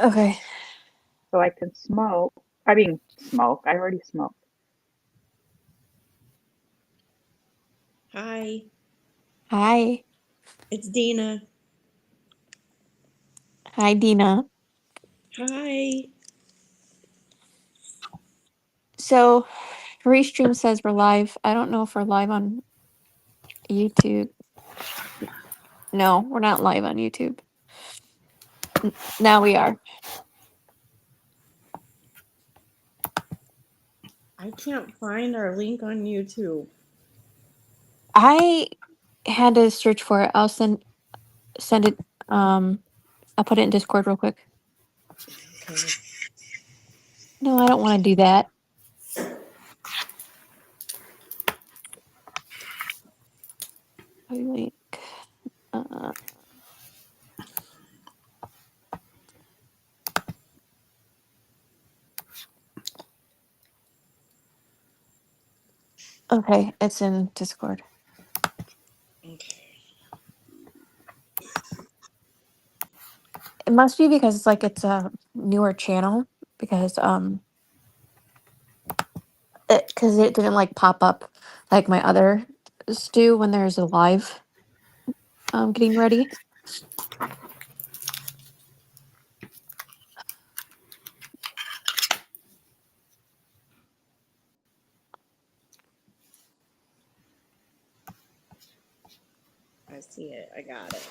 Okay. so I can smoke. I mean, smoke. I already smoked. Hi, Hi. it's Dina. Hi, Dina. Hi. So, Restream says we're live. I don't know if we're live on YouTube. No, we're not live on YouTube. Now we are. I can't find our link on YouTube. I had to search for it. I'll send it. I'll put it in Discord real quick. Okay. No, I don't want to do that. Link. Uh, okay, it's in Discord. Okay. It must be because it's a newer channel because it didn't pop up like my other stew when there's a live getting ready. I see it. I got it.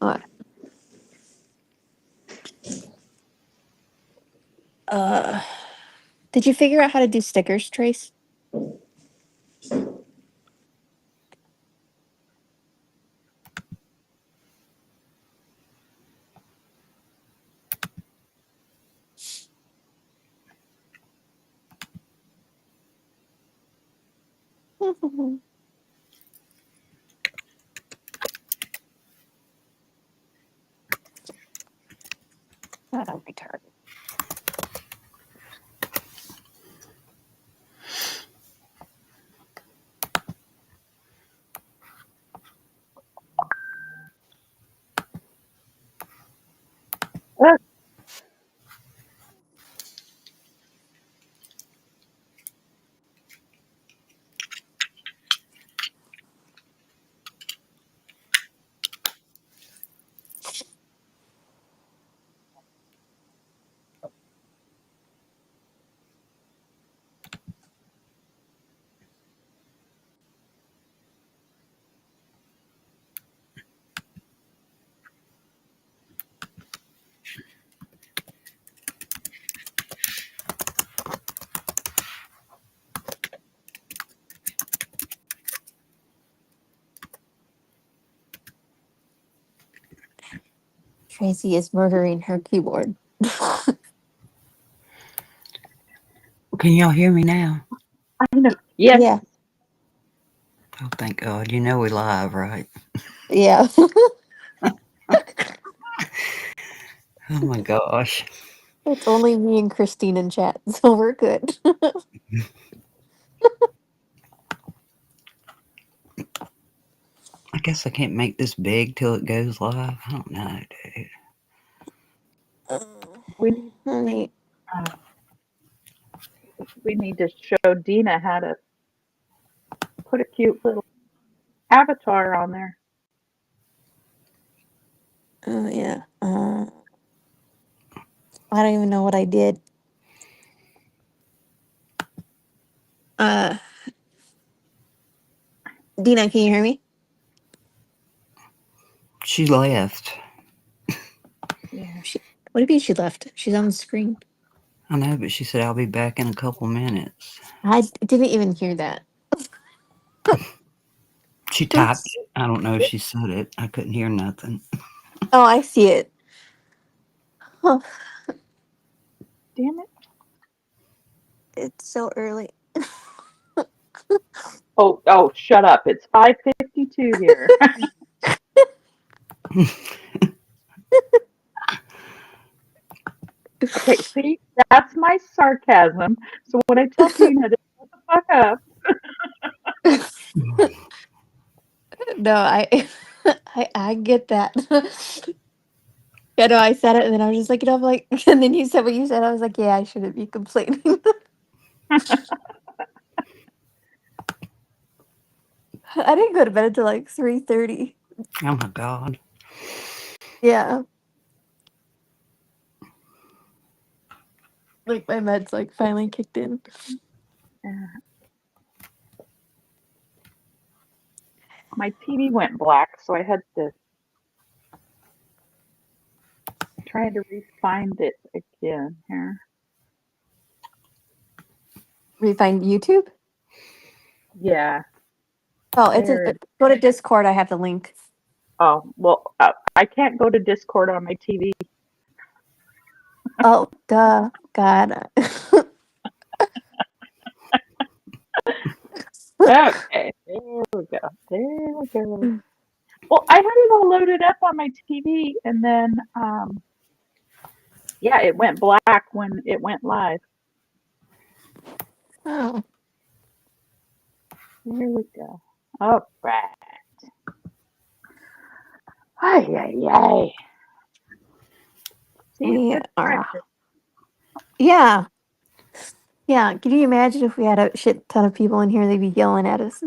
Uh, uh, did you figure out how to do stickers, Trace? God, I'm retarded. Ugh. Tracy is murdering her keyboard. Can y'all hear me now? I know. Yes. Yeah, Oh, thank God. You know we live, right? yeah. Oh my gosh. It's only me and Christine in chat, so we're good. I guess I can't make this big till it goes live. I don't know, dude. We need Honey, uh, we need to show Dina how to put a cute little avatar on there. oh yeah. I don't even know what I did. Uh, Dina, can you hear me? She left. Yeah. What do you mean she left? She's on the screen. I know, but she said I'll be back in a couple minutes. I didn't even hear that. She typed it. I don't know if she said it. I couldn't hear nothing. Oh, I see it. Oh, Damn it. it's so early. Oh, shut up. It's 5:52 here. Okay, see, that's my sarcasm. So when I tell Dina to shut the fuck up, No, I I get that. Yeah, no, I said it, and then I was just like, I'm like, and then you said what you said. I was like, yeah, I shouldn't be complaining. I didn't go to bed until like 3:30. Oh my God. Yeah. Like my meds like finally kicked in. My TV went black, so I had to try to re-find it again here. We find YouTube. Yeah. Oh, it's There. go to Discord. I have the link. Oh, well, I can't go to Discord on my TV. Oh, duh, God. Okay, there we go. There we go. Well, I had it all loaded up on my TV, and then, yeah, it went black when it went live. Oh, There we go. All right. Ay, ay, ay. See, it's we good are. practice. Yeah, yeah. Can you imagine if we had a shit ton of people in here? They'd be yelling at us.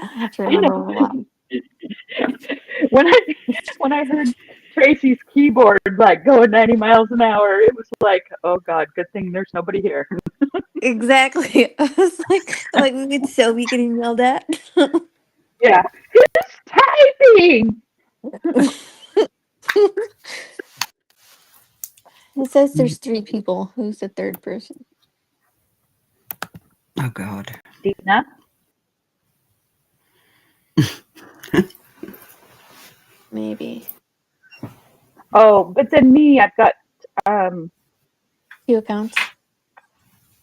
I have to You remember know, a lot. when I when I heard Tracy's keyboard like going 90 miles an hour, it was like, oh God, good thing there's nobody here. Exactly. I was like we could so be getting yelled at. Yeah, who's typing? It says there's 3 people. Who's the third person? Oh God. Dina. Maybe Oh, but then me, um 2 accounts.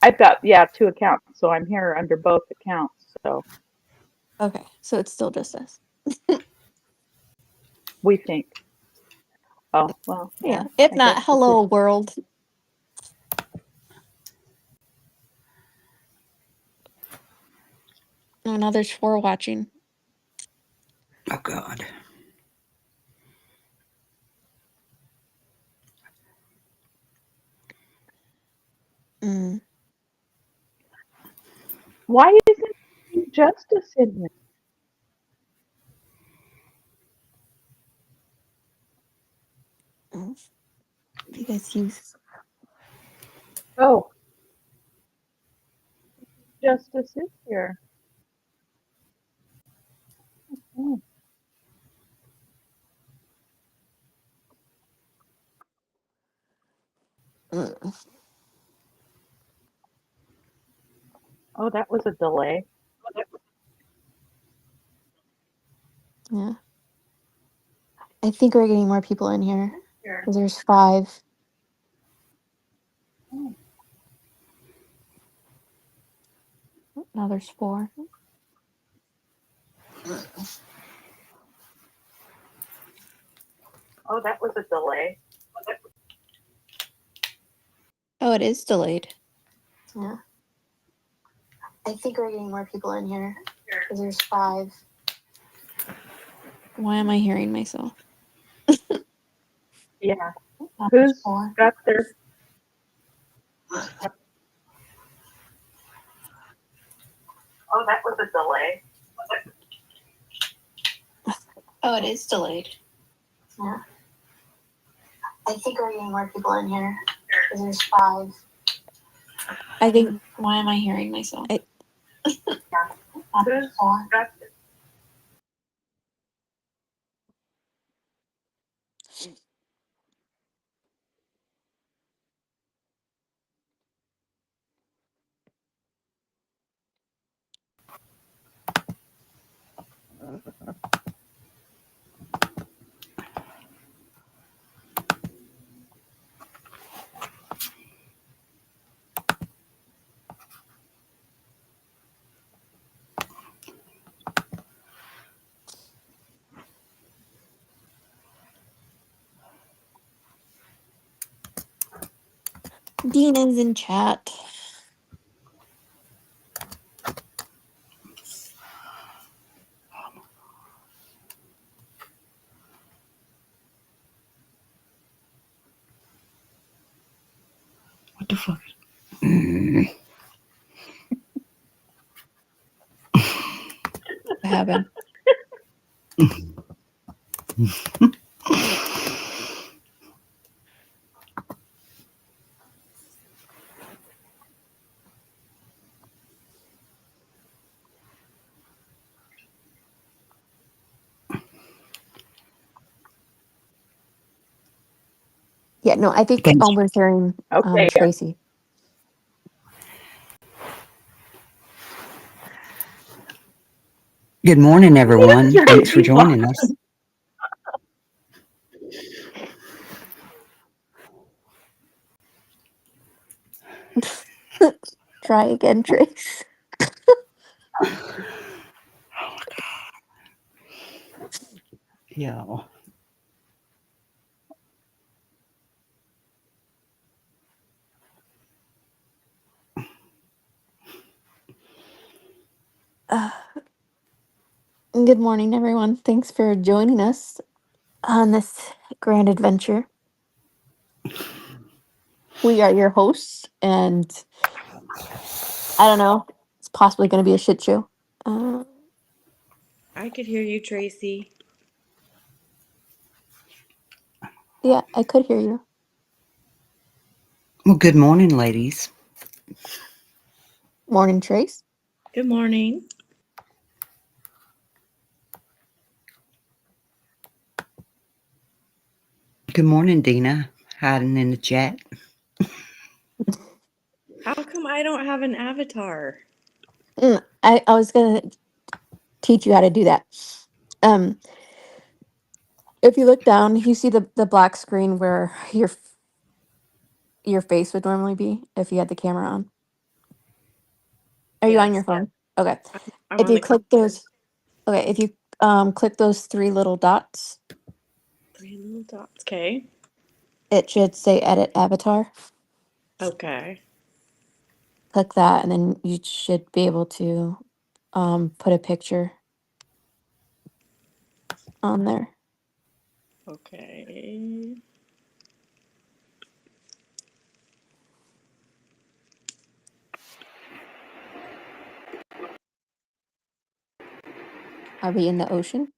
I've got, yeah, 2 accounts, so I'm here under both accounts. So Okay, so it's still just us. we think. Oh well, Yeah. yeah. If I guess not, it's just, hello world. Oh, now there's 4 watching. Oh God. Mm. why isn't justice in here? Oh, because he's Oh, justice is here. Oh, mm, oh, that was a delay. yeah. I think we're getting more people in here because there's 5. Oh, Now there's 4. oh, that was a delay. Oh, it is delayed. Yeah. I think we're getting more people in here because there's 5. Why am I hearing myself? Yeah. Now there's Who's 4. got their? Oh, that was a delay. Oh, it is delayed. Yeah. I think we're getting more people in here because there's 5. I think. Why am I hearing myself? Now there's Who's 4. got their? Dina's in chat. the fuck? Mm. What happened? Yeah, no, I think Thanks. we're hearing Okay. Tracy. Good morning, everyone. Yes, Thanks for Tracy. joining us. Try again, Trace. Yeah. Good morning, everyone. Thanks for joining us on this grand adventure. We are your hosts, and I don't know, it's possibly going to be a shit show. I could hear you, Tracy. Yeah, I could hear you. Well, good morning, ladies. Morning, Trace. Good morning. Good morning, Dina. Hiding in the chat. How come I don't have an avatar? I was going to teach you how to do that. If you look down, you see the black screen where your face would normally be if you had the camera on. Are you on your Yes. phone? Okay. I'm If on you the click computer. those, okay, if you click those three little dots, 3 little dots. Okay. it should say edit avatar. Okay. Click that, and then you should be able to put a picture on there. Okay. Are we in the ocean?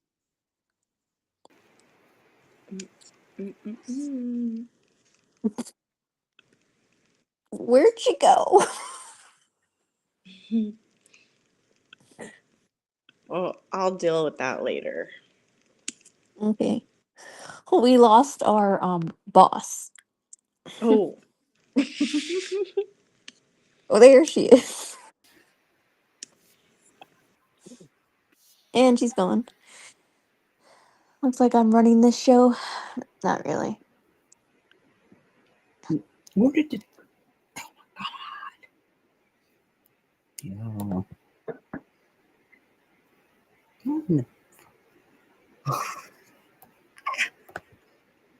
Mm-mm-mm. Where'd you go? Well, I'll deal with that later. Okay. We lost our boss. Oh. Oh, there she is. And she's gone. Looks like I'm running this show. Not really. Where did it? Oh my God. Yeah.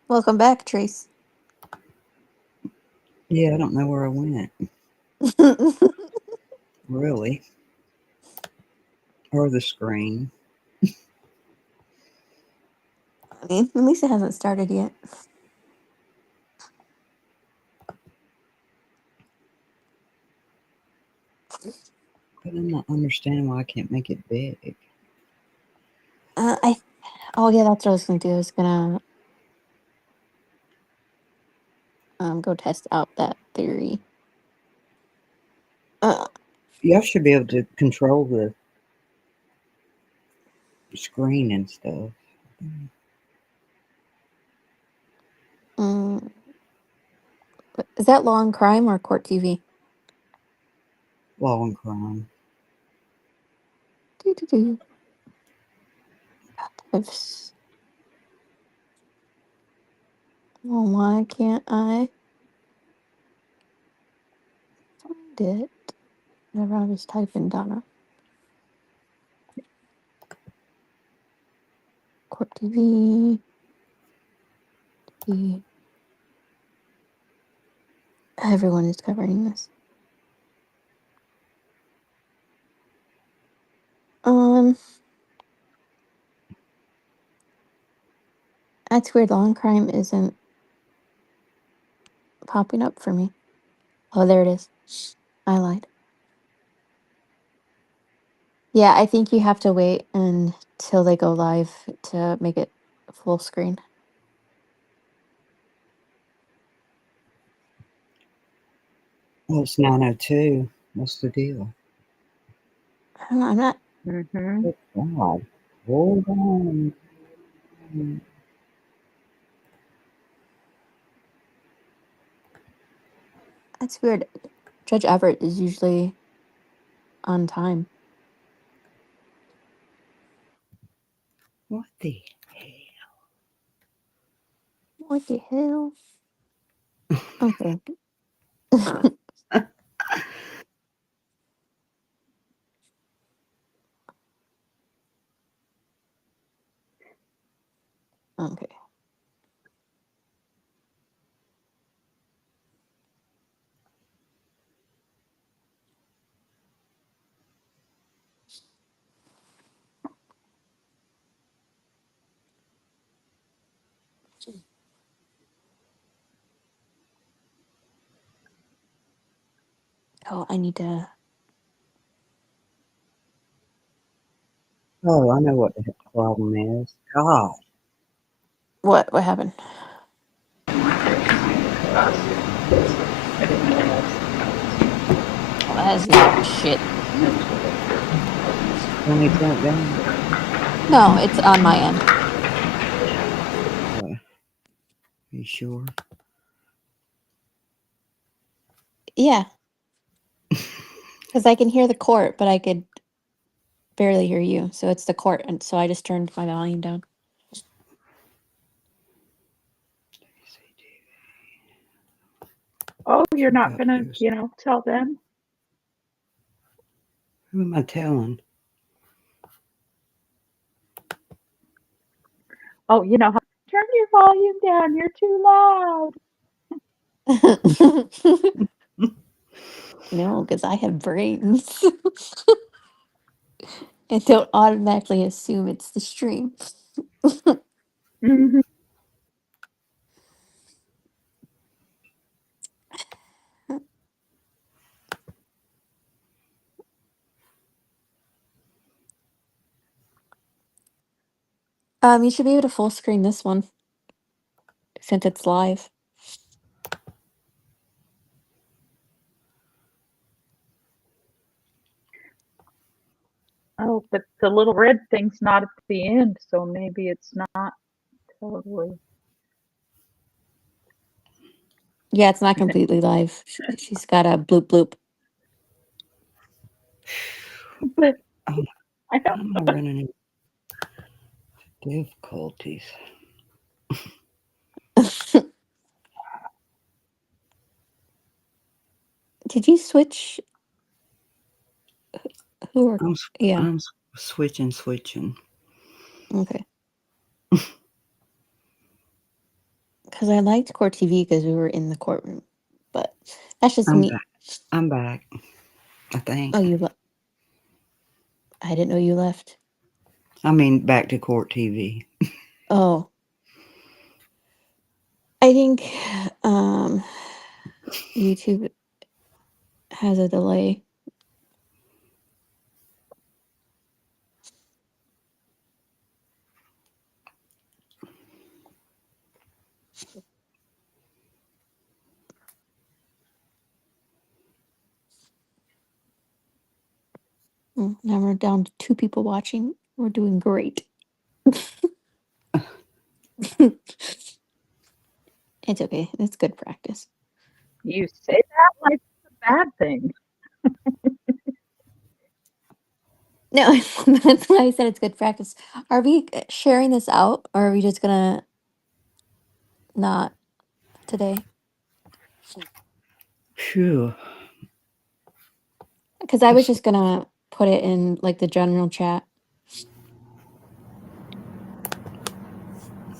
Welcome back, Trace. Yeah, I don't know where I went. I Really. Or the screen. mean, at least it hasn't started yet. But I'm not understanding why I can't make it big. Oh yeah, that's what I was gonna do. I was gonna go test out that theory. Y'all should be able to control the screen and stuff. Mm, is that Law and Crime or Court TV? Law and crime. Doo-doo-doo. Well, why can't I find it? Whenever I was typing Donna. Court TV. Everyone is covering this. That's weird. Law and Crime isn't popping up for me. Oh, there it is. I lied. Yeah, I think you have to wait until they go live to make it full screen. Well, it's 9:02. What's the deal? I don't know, I'm not. Mm-hmm. Good God. Hold on. That's weird. Judge Everett is usually on time. What the hell? What the hell? Okay. Okay. Oh, I need to. Oh, I know what the problem is. God. What happened? Oh, that's not shit. When they turn it down. No, it's on my end. Are you sure? Yeah. Because I can hear the court, but I could barely hear you. So it's the court. And so I just turned my volume down. Oh, you're not God, gonna, there's- tell them? Who am I telling? Oh, turn your volume down. You're too loud. No, because I have brains. And don't automatically assume it's the stream. Mm-hmm. You should be able to full screen this one since it's live. Oh, but the little red thing's not at the end, so maybe it's not totally. Yeah, it's not completely live. She's got a bloop bloop. But I'm I don't. not running into difficulties. Did you switch? Who are? Yeah. I'm switching. Okay. Because I liked Court TV because we were in the courtroom, but that's just I'm me. back. I'm back. I think. Oh, you left. I didn't know you left. I mean, back to court TV. Oh, I think YouTube has a delay. Now we're down to 2 people watching. We're doing great. It's okay. It's good practice. You say that like it's a bad thing. No, that's why I said it's good practice. Are we sharing this out or are we just gonna not today? Phew. Because I was just gonna put it in like the general chat.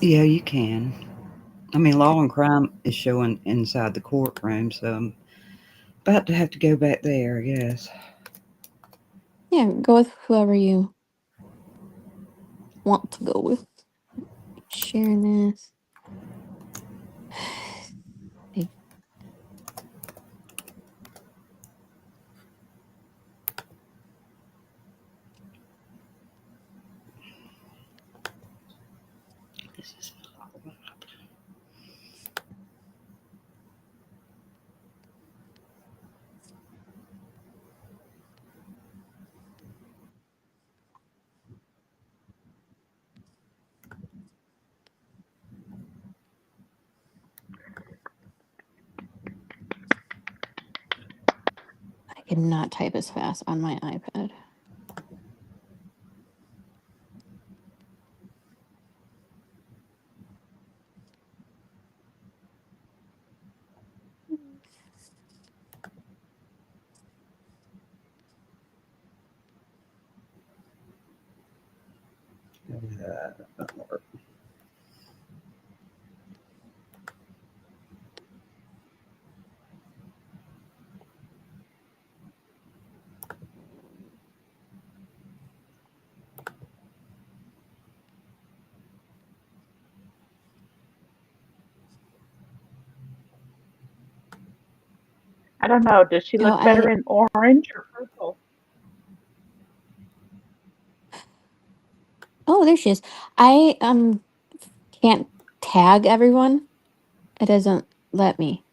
Yeah, you can. I mean, Law and Crime is showing inside the courtroom, so I'm about to have to go back there, I guess. Yeah, go with whoever you want to go with. Sharing this. is this blob? I cannot type as fast on my iPad. That doesn't work. I don't know. Does she look better in orange or purple? Oh, there she is. I can't tag everyone. It doesn't let me.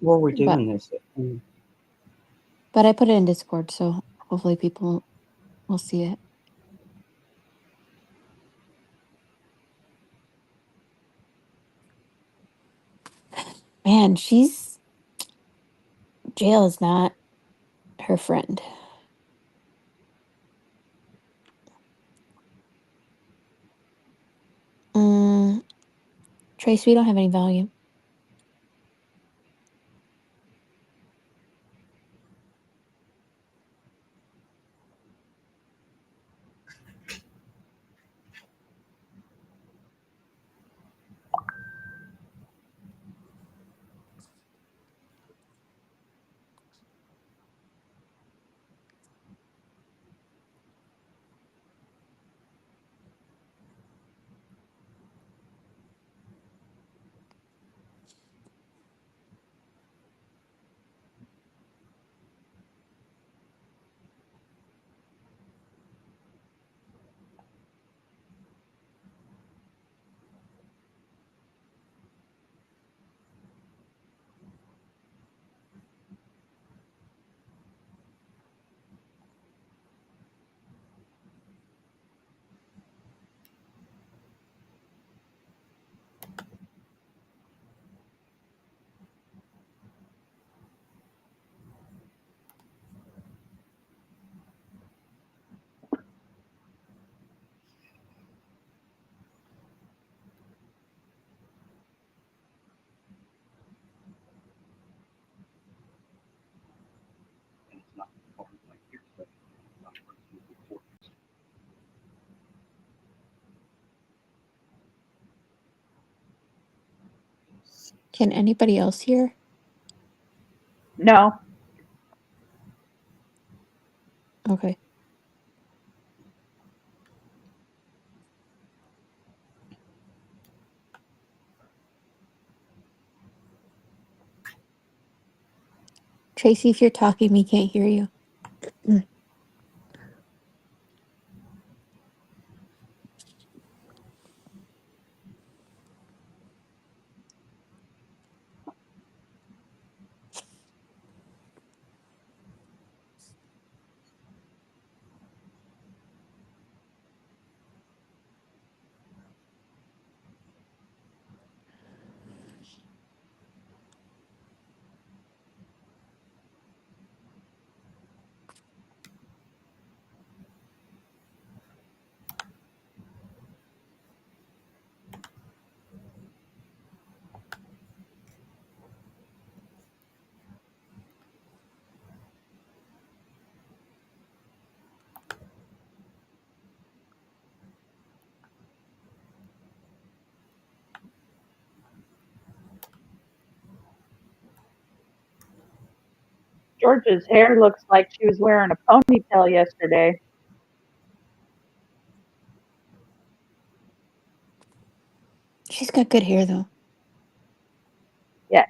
What are we But doing this? but I put it in Discord, so hopefully people will see it. Man, jail is not her friend. Trace, we don't have any volume. Can anybody else hear? No. Okay. Tracy, if you're talking, we can't hear you. George's hair looks like she was wearing a ponytail yesterday. She's got good hair, though. Yeah.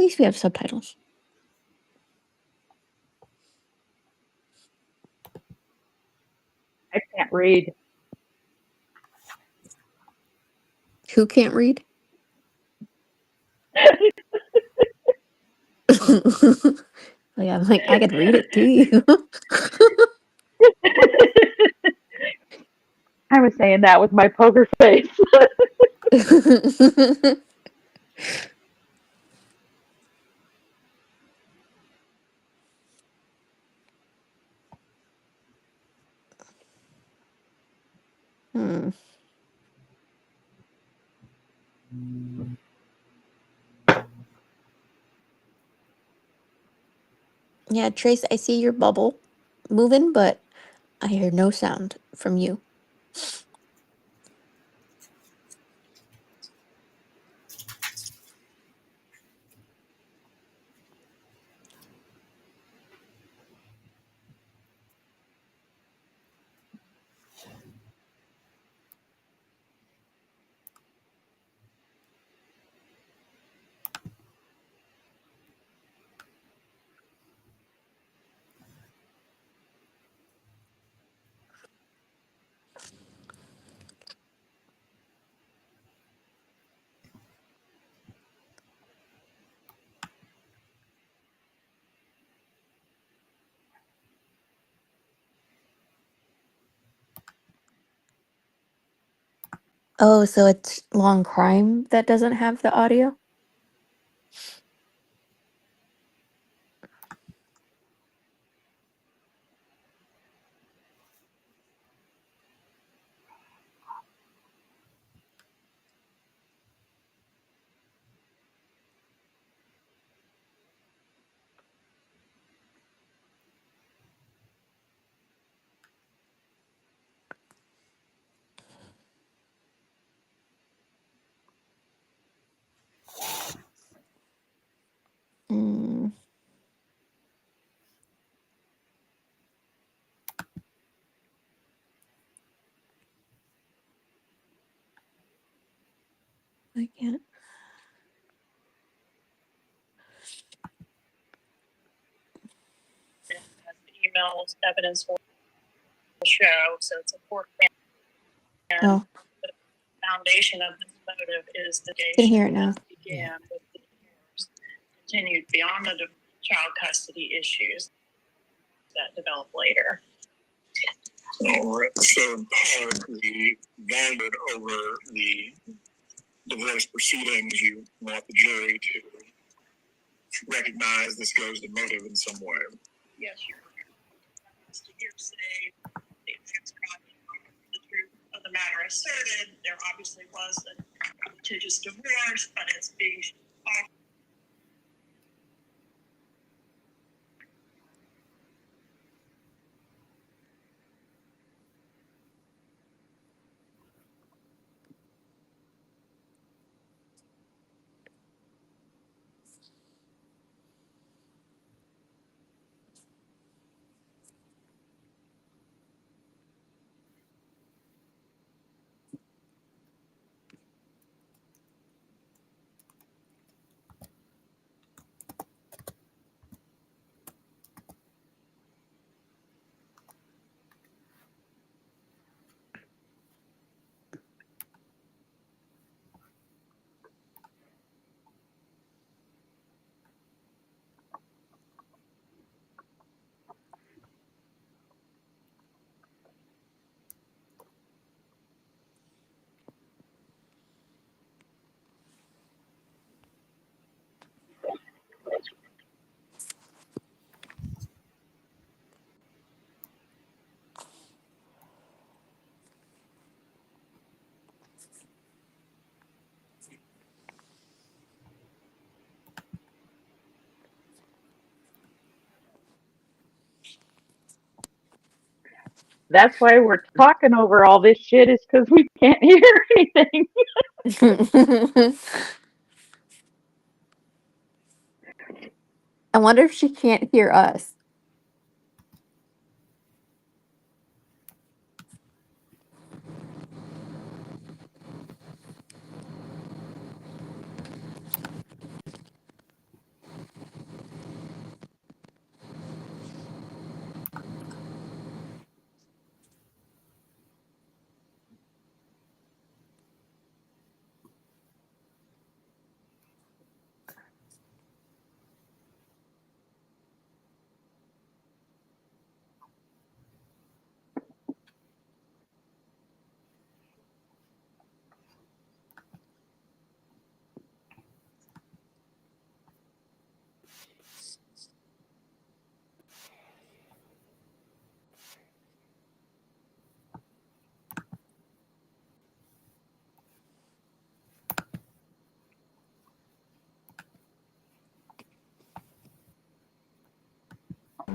least we have subtitles. I can't read. Who can't read? Like, I'm like, I could read it to you. I was saying that with my poker face. Hmm. Yeah, Trace, I see your bubble moving, but I hear no sound from you. Oh, so it's Long Crime that doesn't have the audio? Mm, I can't. As the emails evidence will show, so it's important. And Oh, the foundation of this motive is the can hear it now. that began with the divorce, continued beyond the child custody issues that developed later. All right. So in part, we voted over the divorce proceedings. You want the jury to recognize this goes to motive in some way. Yes, you're correct. To hearsay, the facts are not the truth of the matter asserted. There obviously was a litigious divorce, but it's being That's why we're talking over all this shit, is because we can't hear anything. I wonder if she can't hear us.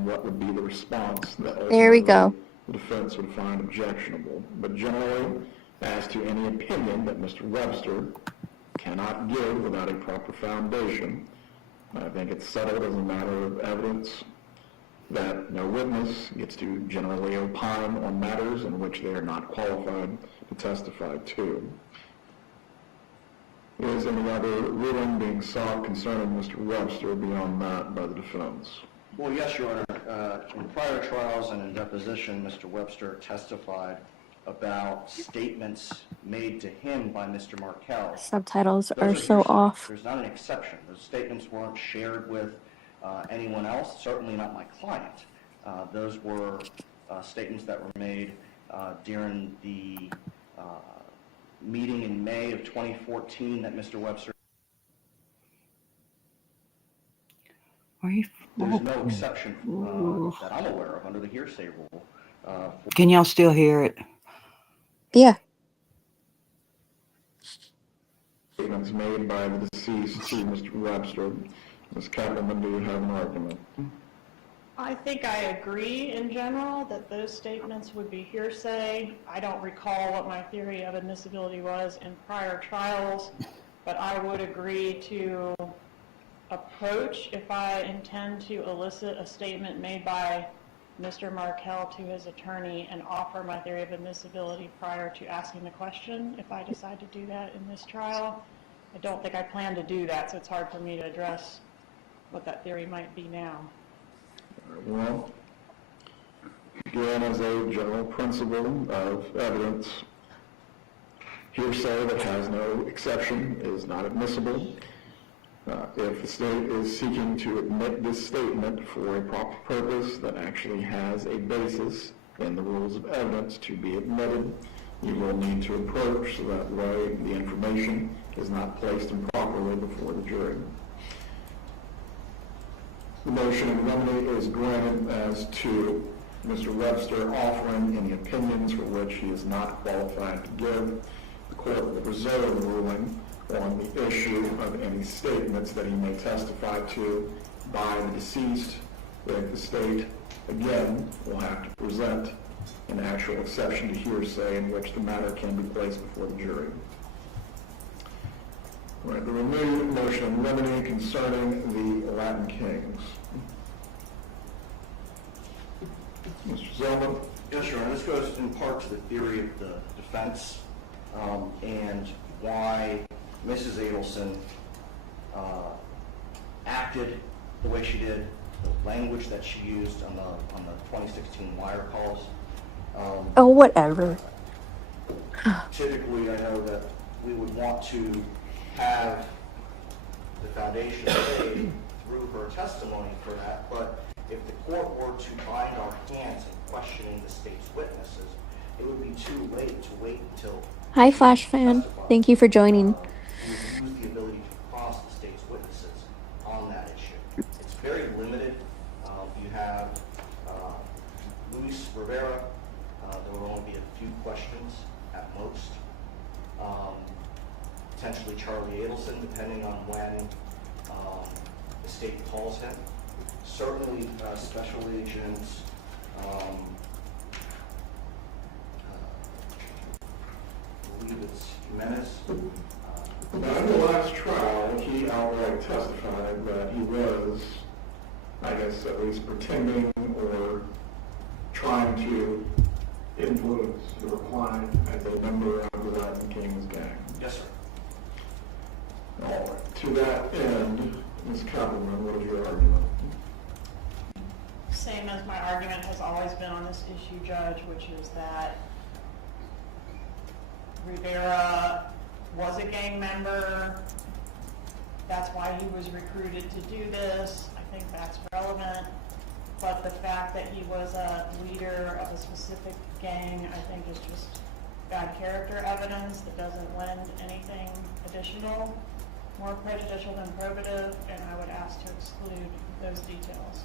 what would be the response that There we go. the defense would find objectionable. But generally, as to any opinion that Mr. Webster cannot give without a proper foundation, I think it's settled as a matter of evidence that no witness gets to generally opine on matters in which they are not qualified to testify to. Is any other ruling being sought concerning Mr. Webster beyond that by the defense? Well, yes, Your Honor. In prior trials and in deposition, Mr. Webster testified about statements made to him by Mr. Markell. Subtitles Those are so hearsay. off. There's not an exception. Those statements weren't shared with anyone else, certainly not my client. Those were statements that were made during the meeting in May of 2014 that Mr. Webster. Are you? There's no exception that I'm aware of under the hearsay rule. Can y'all still hear it? Yeah. Statements made by the deceased to Mr. Webster. Ms. Kaplan, do you have an argument? I think I agree in general that those statements would be hearsay. I don't recall what my theory of admissibility was in prior trials, but I would agree to approach if I intend to elicit a statement made by Mr. Markell to his attorney and offer my theory of admissibility prior to asking the question if I decide to do that in this trial. I don't think I plan to do that, so it's hard for me to address what that theory might be now. Well, again, as a general principle of evidence, hearsay that has no exception is not admissible. If the state is seeking to admit this statement for a proper purpose that actually has a basis in the rules of evidence to be admitted, you will need to approach so that way the information is not placed improperly before the jury. The motion in limine is granted as to Mr. Webster offering any opinions for which he is not qualified to give. The court will reserve the ruling on the issue of any statements that he may testify to by the deceased, if the state, again, will have to present an actual exception to hearsay in which the matter can be placed before the jury. Right, the renewed motion in limine concerning the Latin Kings. Mr. Zellman? Yes, Your Honor. This goes in part to the theory of the defense and why Mrs. Adelson acted the way she did, the language that she used on the 2016 wire calls. Oh, whatever. Typically, I know that we would want to have the foundation laid through her testimony for that, but if the court were to bind our hands in questioning the state's witnesses, it would be too late to wait until. Hi, Flash fan. Thank you for joining. We would lose the ability to cross the state's witnesses on that issue. It's very limited. You have Luis Rivera. There will only be a few questions at most. Potentially Charlie Adelson, depending on when the state calls him. Certainly Special Agent I believe it's Jimenez. Now, in the last trial, he outright testified that he was, I guess, at least pretending or trying to influence your client as a member of the Latin Kings gang. Yes, sir. All right. To that end, Ms. Kaplan, what is your argument? Same as my argument has always been on this issue, Judge, which is that Rivera was a gang member. That's why he was recruited to do this. I think that's relevant. But the fact that he was a leader of a specific gang, I think is just bad character evidence that doesn't lend anything additional, more prejudicial than probative, and I would ask to exclude those details.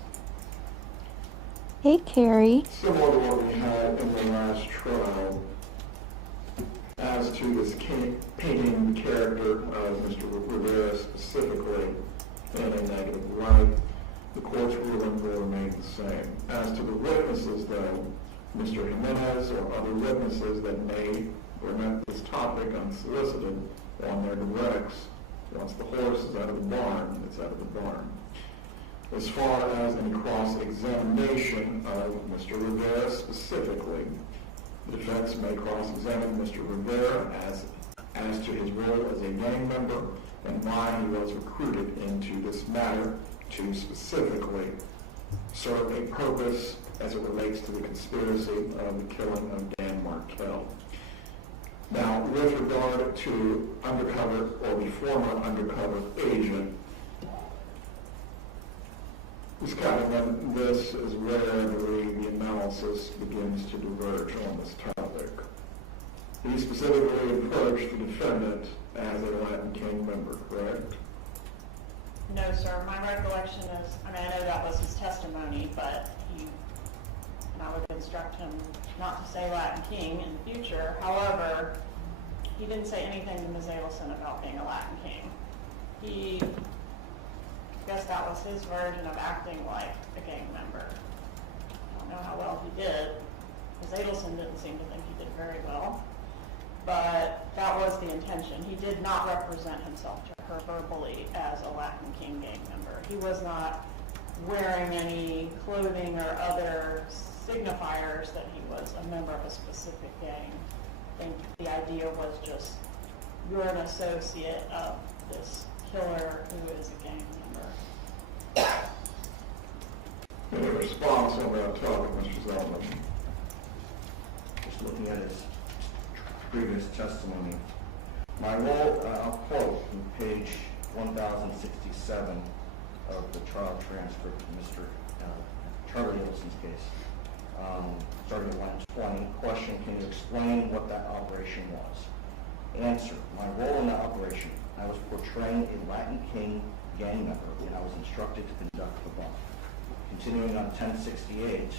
Hey, Carrie. Similar to what we had in the last trial, as to this painting the character of Mr. Rivera specifically in a negative light, the court's ruling will remain the same. As to the witnesses, though, Mr. Jimenez or other witnesses that may present this topic unsolicited on their directs, once the horse is out of the barn, it's out of the barn. As far as any cross-examination of Mr. Rivera specifically, the defense may cross-examine Mr. Rivera as to his role as a gang member and why he was recruited into this matter to specifically serve a purpose as it relates to the conspiracy of the killing of Dan Markell. Now, with regard to undercover or the former undercover agent, Ms. Cattleman, this is where I believe the analysis begins to diverge on this topic. He specifically approached the defendant as a Latin King member, correct? No, sir. My recollection is, I know that was his testimony, but and I would instruct him not to say Latin King in the future. However, he didn't say anything to Ms. Adelson about being a Latin King. I guess that was his version of acting like a gang member. I don't know how well he did. Ms. Adelson didn't seem to think he did very well, but that was the intention. He did not represent himself to her verbally as a Latin King gang member. He was not wearing any clothing or other signifiers that he was a member of a specific gang. I think the idea was just, you're an associate of this killer who is a gang member. Any response on that topic, Mr. Zellman? Just looking at his previous testimony. My role, I'll quote from page 1067 of the trial transcript of Mr. Charlie Adelson's case. Starting at line 20, question, can you explain what that operation was? Answer, my role in that operation, I was portraying a Latin King gang member and I was instructed to conduct the bomb. Continuing on 1068,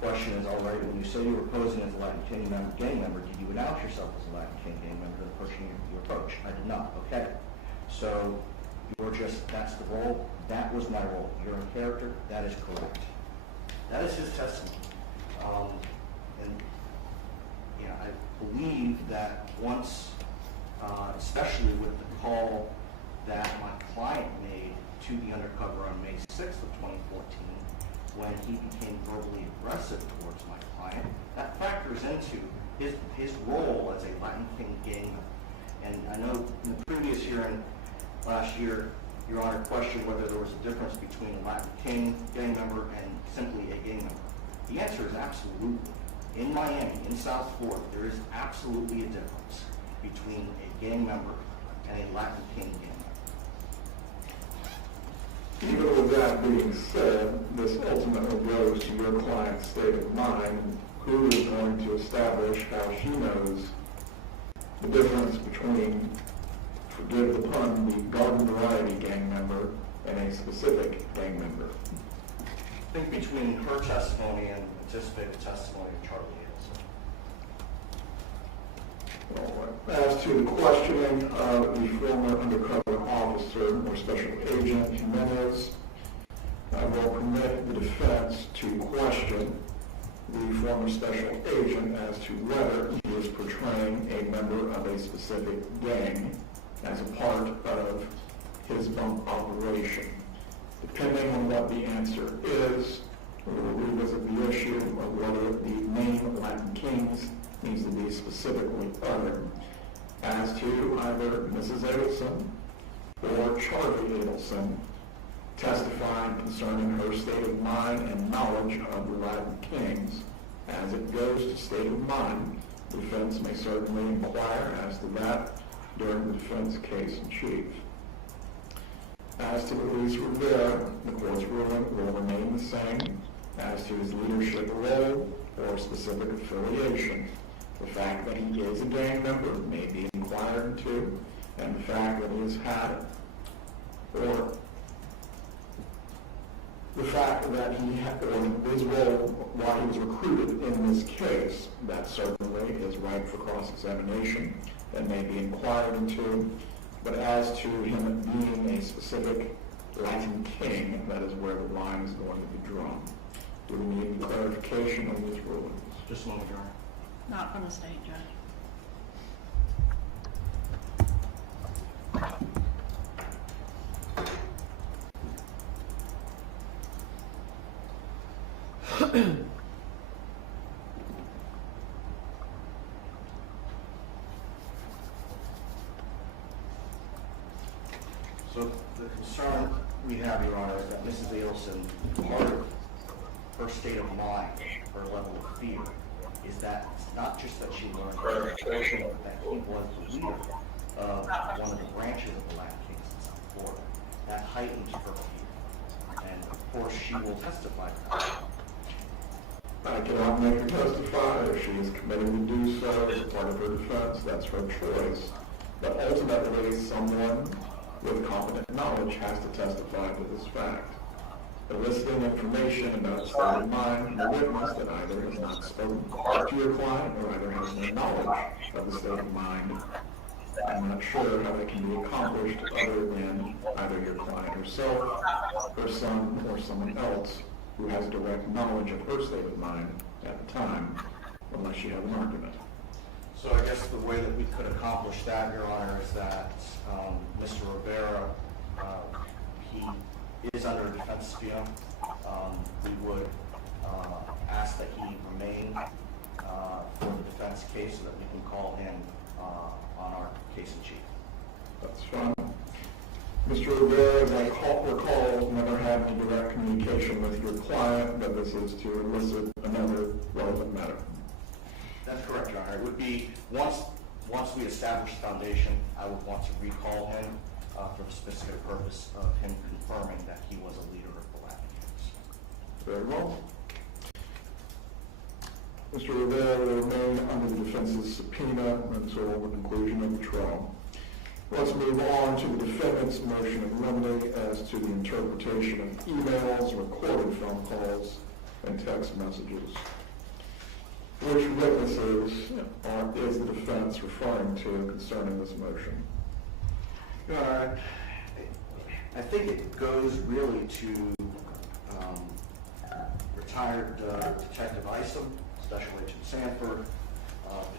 question is, all right, when you say you were posing as a Latin King gang member, did you announce yourself as a Latin King gang member to the person you approached? I did not. Okay. So you're just, that's the role. That was my role. You're a character. That is correct. That is his testimony. And yeah, I believe that once, especially with the call that my client made to the undercover on May 6th of 2014, when he became verbally aggressive towards my client, that factors into his role as a Latin King gang member. And I know in the previous hearing last year, Your Honor questioned whether there was a difference between a Latin King gang member and simply a gang member. The answer is absolutely. In Miami, in South Florida, there is absolutely a difference between a gang member and a Latin King gang member. Even with that being said, this ultimately goes to your client's state of mind. Who is going to establish how she knows the difference between, forgive the pun, the garden variety gang member and a specific gang member? I think between her testimony and anticipated testimony of Charlie Adelson. As to the questioning of the former undercover officer or special agent Jimenez, I will permit the defense to question the former special agent as to whether he is portraying a member of a specific gang as a part of his bump operation. Depending on what the answer is, we will revisit the issue of whether the name Latin Kings needs to be specifically uttered as to either Mrs. Adelson or Charlie Adelson testifying concerning her state of mind and knowledge of the Latin Kings. As it goes to state of mind, the defense may certainly inquire as to that during the defense case in chief. As to Luis Rivera, the court's ruling will remain the same as to his leadership role or specific affiliation. The fact that he is a gang member may be inquired into, and the fact that he has had, or the fact that he had, or his role while he was recruited in this case, that certainly is ripe for cross-examination and may be inquired into. But as to him being a specific Latin king, that is where the line is going to be drawn. Do we need clarification on these rulings? Just a moment, Your Honor. Not from the state judge. So the concern we have, Your Honor, is that Mrs. Adelson, part of her state of mind, her level of fear, is that it's not just that she learned that he was the leader of one of the branches of the Latin Kings in South Florida. That heightened her fear. And of course, she will testify to that. I cannot make her testify. If she is committed to do so as part of her defense, that's her choice. But ultimately, someone with competent knowledge has to testify to this fact. Eliciting information about state of mind from a witness that either has not spoken to your client or either has no knowledge of the state of mind, I'm not sure how it can be accomplished other than either your client herself, her son, or someone else who has direct knowledge of her state of mind at the time, unless you have an argument. So I guess the way that we could accomplish that, Your Honor, is that Mr. Rivera, he is under a defense subpoena. We would ask that he remain for the defense case so that we can call him on our case in chief. That's fine. Mr. Rivera, as I recall, never had any direct communication with your client, but this is to elicit another relevant matter. That's correct, Your Honor. It would be, once we establish the foundation, I would want to recall him for the specific purpose of him confirming that he was a leader of the Latin Kings. Very well. Mr. Rivera will remain under the defense's subpoena until the conclusion of the trial. Let's move on to the defendant's motion in limine as to the interpretation of emails, recorded phone calls, and text messages. Which witnesses is the defense referring to concerning this motion? I think it goes really to retired Detective Isom, Special Agent Sanford,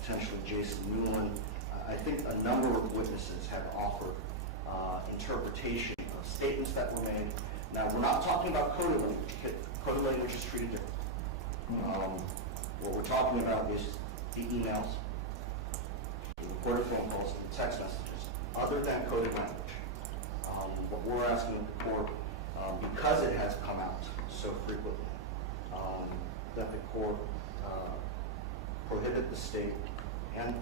potentially Jason Newland. I think a number of witnesses have offered interpretation of statements that were made. Now, we're not talking about coded language. Coded language is treated different. What we're talking about is the emails, the recorded phone calls, and the text messages, other than coded language. What we're asking the court, because it has come out so frequently, that the court prohibit the state and,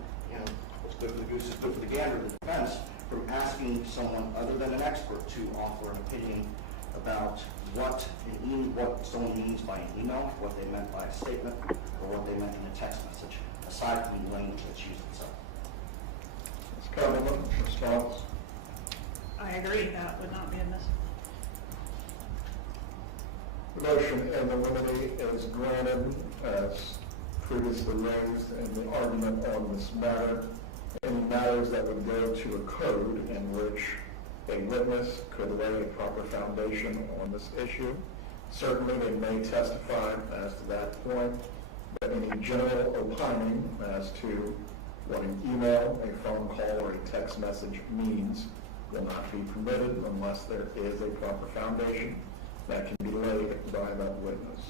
what's good for the goose is good for the gander, the defense, from asking someone other than an expert to offer an opinion about what someone means by an email, what they meant by a statement, or what they meant in a text message, aside from the language that's used itself. Ms. Cumberland, response? I agree, that would not be admissible. The motion in the limine is granted as previously raised in the argument on this matter. Any matters that would go to a code in which a witness could lay a proper foundation on this issue. Certainly they may testify as to that point, but any general opining as to what an email, a phone call, or a text message means will not be permitted unless there is a proper foundation that can be laid by that witness.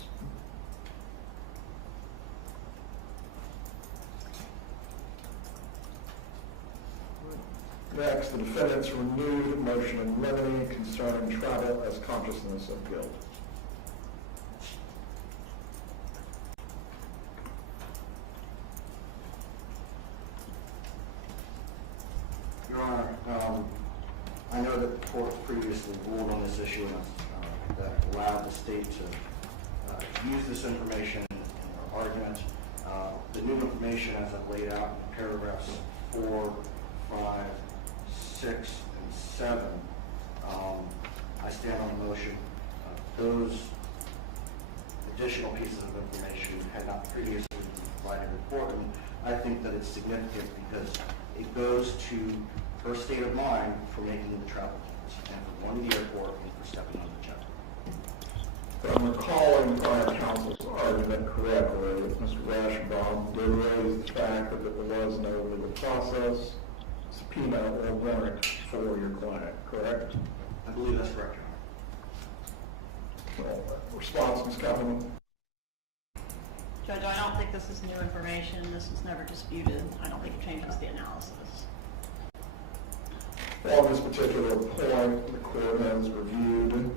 Next, the defendant's renewed motion in limine concerning travel as consciousness of guilt. Your Honor, I know that the court previously ruled on this issue that allowed the state to use this information in their argument. The new information, as I've laid out in paragraphs 4, 5, 6, and 7, I stand on the motion. Those additional pieces of information had not previously been provided in court, and I think that it's significant because it goes to her state of mind for making the travel plans. and for going to the airport and for stepping on the jet. If I'm recalling prior counsel's argument correctly, Mr. Rashbaum did raise the fact that there was no legal process, subpoena, or warrant for your client, correct? I believe that's correct, Your Honor. Well, response, Ms. Kaufman? Judge, I don't think this is new information. This was never disputed. I don't think it changes the analysis. On this particular point, the court has reviewed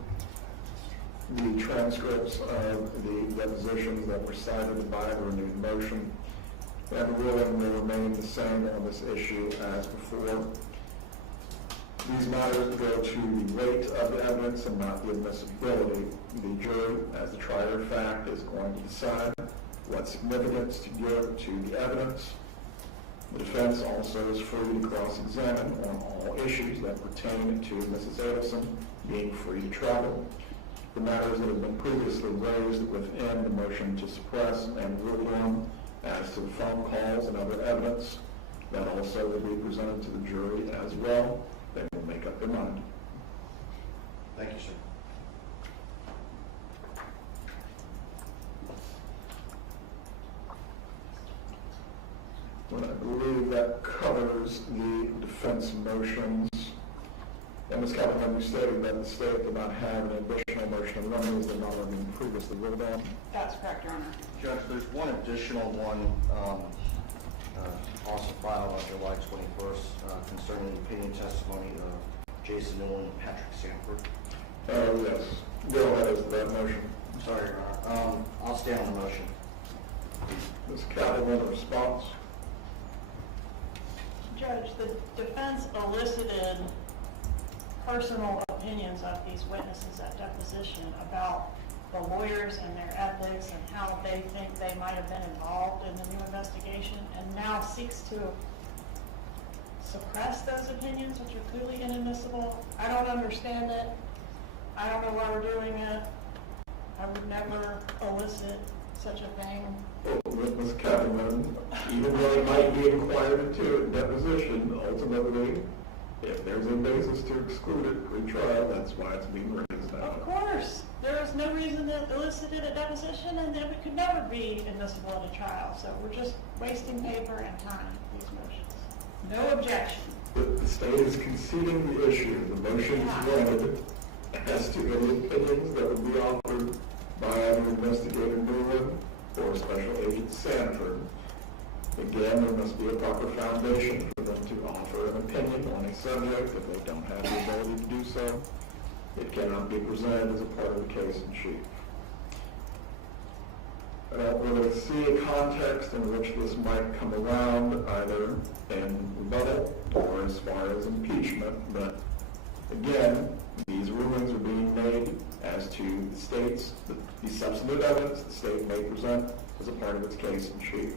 the transcripts of the depositions that were cited by the renewed motion, and the ruling will remain the same on this issue as before. These matters go to the weight of the evidence and not the admissibility. The jury, as the trier of fact, is going to decide what significance to give to the evidence. The defense also is free to cross-examine on all issues that pertain to Mrs. Adelson being free to travel. The matters that have been previously raised within the motion to suppress and ruled on as to the phone calls and other evidence, that also will be presented to the jury as well. They will make up their mind. Thank you, sir. Well, I believe that covers the defense motions. And Ms. Kaufman, you stated that the state did not have an additional motion of remedies that not have been previously ruled on. That's correct, Your Honor. Judge, there's one additional one also filed on July 21st concerning the opinion testimony of Jason Newland and Patrick Sanford. Yes. Go ahead as to that motion. I'm sorry, Your Honor. I'll stay on the motion. Ms. Kaufman, a response? Judge, the defense elicited personal opinions of these witnesses at deposition about the lawyers and their ethics and how they think they might have been involved in the new investigation, and now seeks to suppress those opinions, which are clearly inadmissible. I don't understand it. I don't know why we're doing it. I would never elicit such a thing. Well, Ms. Kaufman, even though it might be inquired into at deposition, ultimately, if there's a basis to exclude it pre-trial, that's why it's being raised now. Of course, there is no reason to elicit it at deposition, and it could never be admissible at a trial. So we're just wasting paper and time with these motions. No objection. The state is conceding the issue. The motion is granted as to any opinions that would be offered by either investigator Newland or Special Agent Sanford. Again, there must be a proper foundation for them to offer an opinion on a subject. If they don't have the ability to do so, it cannot be presented as a part of the case in chief. I don't really see a context in which this might come around, either in rebuttal or as far as impeachment, but again, these rulings are being made as to the state's, the substantive evidence the state may present as a part of its case in chief.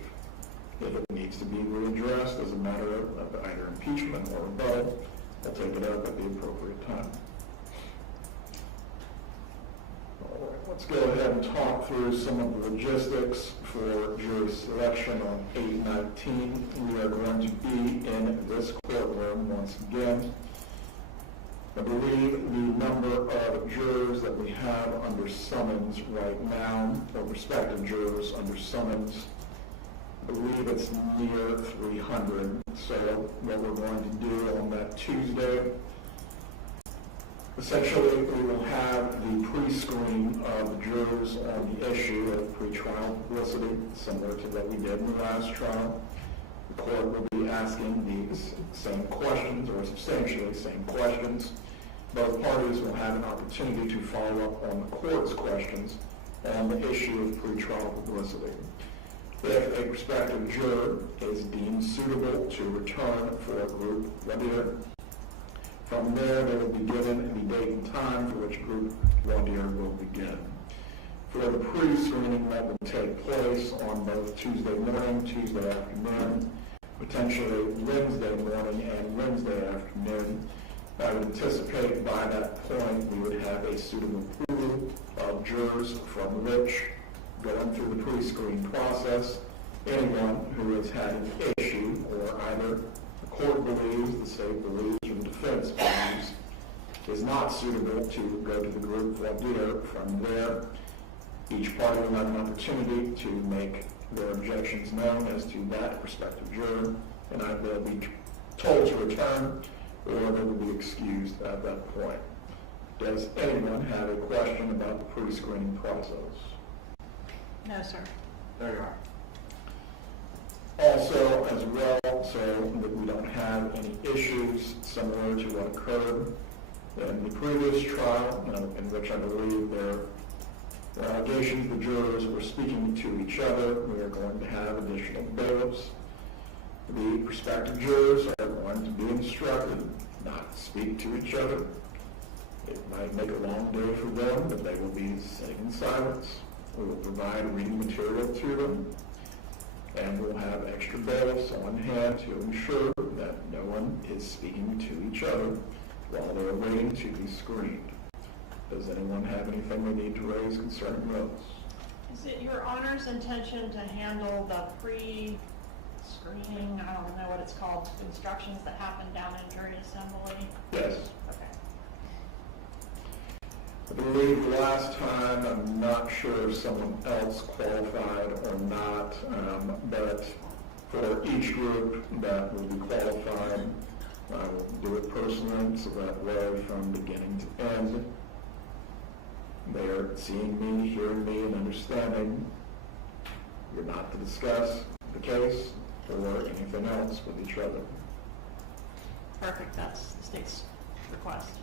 If it needs to be readdressed as a matter of either impeachment or rebuttal, I'll take it up at the appropriate time. All right, let's go ahead and talk through some of the logistics for jury selection on 8/19. We are going to be in this courtroom once again. I believe the number of jurors that we have under summons right now, or prospective jurors under summons, I believe it's near 300. So what we're going to do on that Tuesday, essentially we will have the pre-screen of the jurors on the issue of pretrial publicity, similar to what we did in the last trial. The court will be asking these same questions, or substantially same questions. Both parties will have an opportunity to follow up on the court's questions on the issue of pretrial publicity. If a prospective juror is deemed suitable to return for a group voir dire, from there they will be given the date and time for which group voir dire will begin. For the pre-screening that will take place on both Tuesday morning, Tuesday afternoon, potentially Wednesday morning and Wednesday afternoon, I would anticipate by that point we would have a suitable pool of jurors from which, going through the pre-screen process, anyone who has had an issue, or either the court believes, the state believes, or the defense believes, is not suitable to go to the group voir dire. From there, each party will have an opportunity to make their objections known as to that prospective juror, and either they'll be told to return or they will be excused at that point. Does anyone have a question about the pre-screening process? No, sir. There you are. Also, as well, so that we don't have any issues similar to what occurred in the previous trial, in which I believe there were allegations the jurors were speaking to each other. We are going to have additional bailiffs. The prospective jurors are going to be instructed not to speak to each other. It might make a long day for them, but they will be sitting in silence. We will provide reading material to them, and we'll have extra bailiffs on hand to ensure that no one is speaking to each other while they're waiting to be screened. Does anyone have anything they need to raise concerning those? Is it your Honor's intention to handle the pre-screening, I don't know what it's called, instructions that happen down in jury assembly? Yes. Okay. I believe last time, I'm not sure if someone else qualified or not, but for each group that will be qualified, I will do it personally, so that way from beginning to end, they are seeing me, hearing me, and understanding you're not to discuss the case or anything else with each other. Perfect, that's the state's request.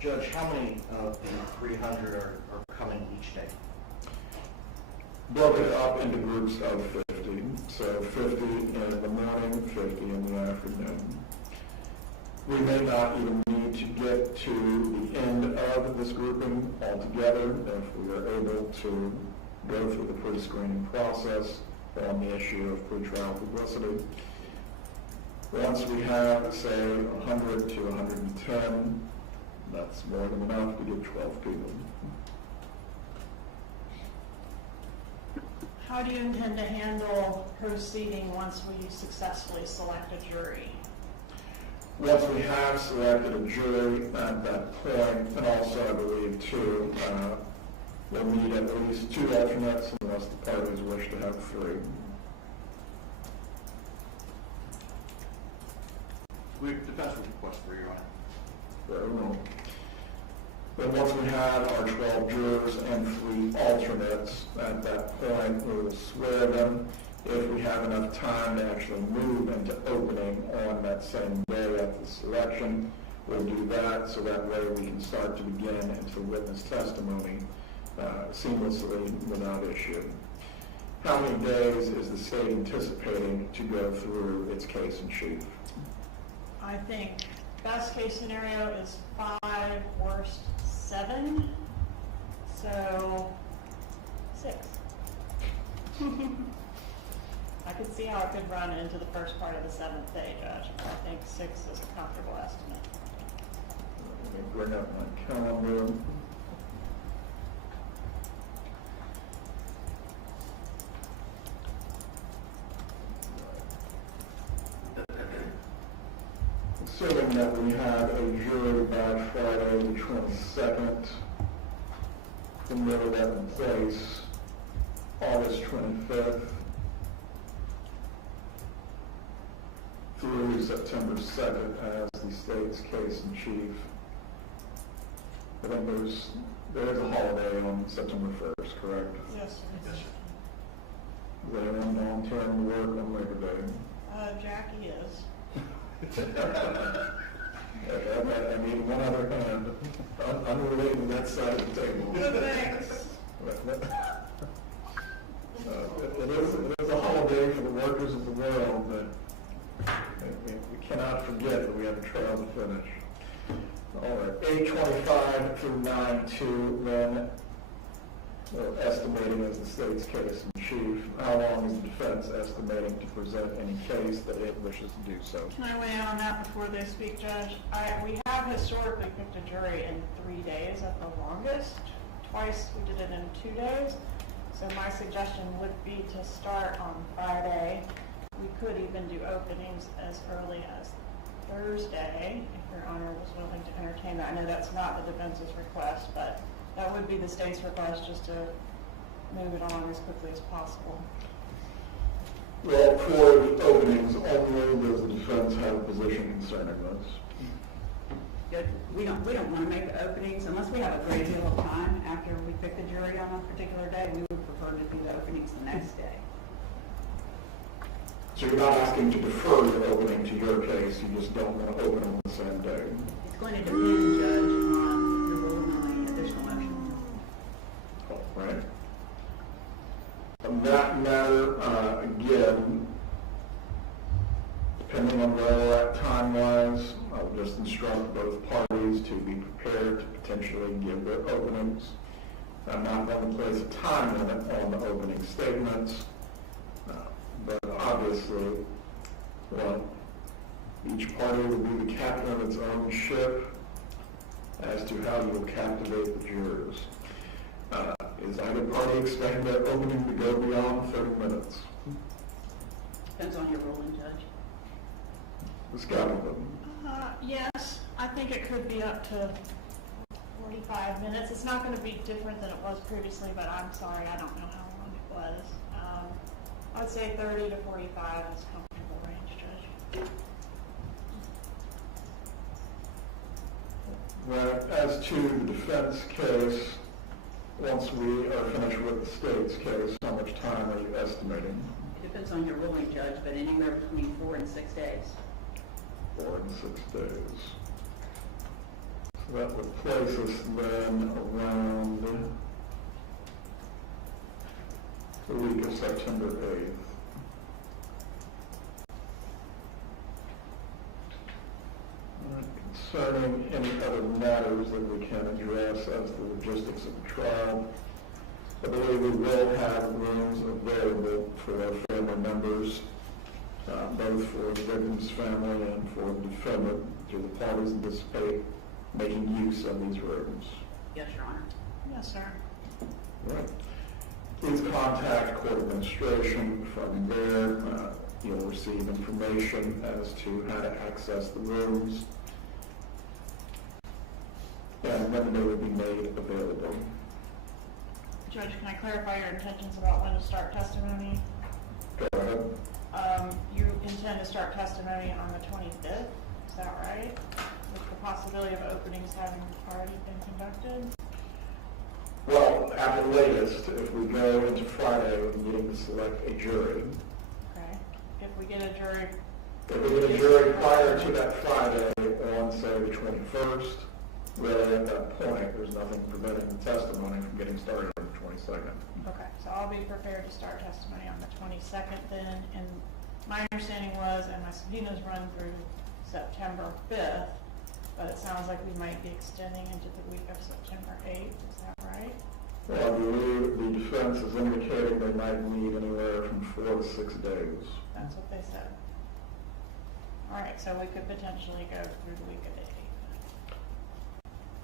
Judge, how many of the 300 are coming each day? Broken up into groups of 50. So 50 in the morning, 50 in the afternoon. We may not even need to get to the end of this grouping altogether if we are able to go through the pre-screening process on the issue of pretrial publicity. Once we have, say, 100 to 110, that's more than enough to get 12 people. How do you intend to handle proceeding once we successfully select a jury? Once we have selected a jury at that point, and also I believe too, we'll need at least 2 alternates unless the parties wish to have 3. We defense would request for Your Honor. Very well. Then once we have our 12 jurors and 3 alternates, at that point we will swear them. If we have enough time to actually move into opening on that same day at the selection, we'll do that, so that way we can start to begin into witness testimony seamlessly without issue. How many days is the state anticipating to go through its case in chief? I think best case scenario is 5, worst 7, so 6. I could see how it could run into the first part of the 7th day, Judge. I think 6 is a comfortable estimate. Let me bring up my calendar. Assuming that we have a jury by Friday the 22nd, then we'll have in place August 25th through September 2nd as the state's case in chief. I think there is a holiday on September 1st, correct? Yes, sir. Yes, sir. Is anyone volunteering to work on Labor Day? Jackie is. I need one other hand, unrelated to that side of the table. Thanks. It is a holiday for the workers of the world, but we cannot forget that we have a trail to finish. All right, 8:25 through 9:02, then we're estimating as the state's case in chief. How long is the defense estimating to present any case that it wishes to do so? Can I weigh in on that before they speak, Judge? We have historically picked a jury in 3 days at the longest. Twice we did it in 2 days. So my suggestion would be to start on Friday. We could even do openings as early as Thursday, if Your Honor was willing to entertain that. I know that's not the defense's request, but that would be the state's request, just to move it on as quickly as possible. Well, for openings only, does the defense have a position concerning this? Good. We don't want to make the openings unless we have a great deal of time after we pick the jury on a particular day. We would prefer to do the openings the next day. So you're not asking to defer the opening to your case, you just don't want to open on the same day? It's going to depend, Judge, on your ruling on the additional motion. All right. On that matter, again, depending on where we're at time-wise, I would just instruct both parties to be prepared to potentially give their openings. I'm not going to place a time limit on the opening statements, but obviously, well, each party will be the captain of its own ship as to how you will captivate the jurors. Is either party expecting their opening to go beyond 30 minutes? Depends on your ruling, Judge. Ms. Gallagher? Yes, I think it could be up to 45 minutes. It's not going to be different than it was previously, but I'm sorry, I don't know how long it was. I would say 30 to 45 is comfortable range, Judge. Well, as to the defense case, once we are finished with the state's case, how much time are you estimating? Depends on your ruling, Judge, but anywhere between 4 and 6 days. 4 and 6 days. So that would place us then around the week of September 8th. Concerning any other matters that we can address as the logistics of the trial, I believe we will have rooms available for our family members, both for the victim's family and for the defendant, to the parties anticipate making use of these rooms. Yes, Your Honor. Yes, sir. Right. Please contact court administration. From there, you'll receive information as to how to access the rooms and when they will be made available. Judge, can I clarify your intentions about when to start testimony? Go ahead. You intend to start testimony on the 25th, is that right? With the possibility of openings having already been conducted? Well, at the latest, if we go into Friday with needing to select a jury, Okay. If we get a jury, prior to that Friday on, say, the 21st, really at that point, there's nothing preventing the testimony from getting started on the 22nd. okay, so I'll be prepared to start testimony on the 22nd then, and my understanding was, and my subpoenas run through September 5th, but it sounds like we might be extending into the week of September 8th, is that right? Well, I believe the defense is indicating they might need anywhere from 4 to 6 days. That's what they said. All right, so we could potentially go through the week of the 8th.